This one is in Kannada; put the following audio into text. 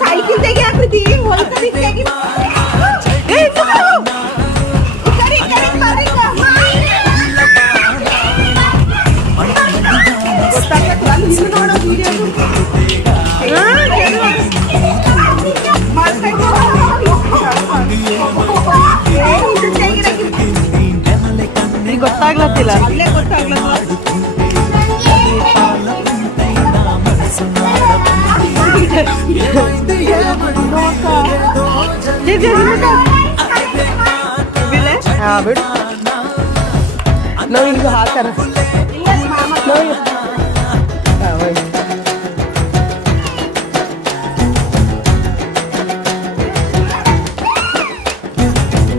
ಸೈಕಲ್ ತೆಗಿ ಹಾಕೃತಿ ಹೊಲ್ಕದಿ ತೆಗಿ ಗೊತ್ತಾಗ್ಲತ್ತಿಲ್ಲ ಅಲ್ಲೇ ಗೊತ್ತಾಗ್ಲತ್ತ ಬಿಡು ನಾವು ಈಗ ಹಾಕಾರ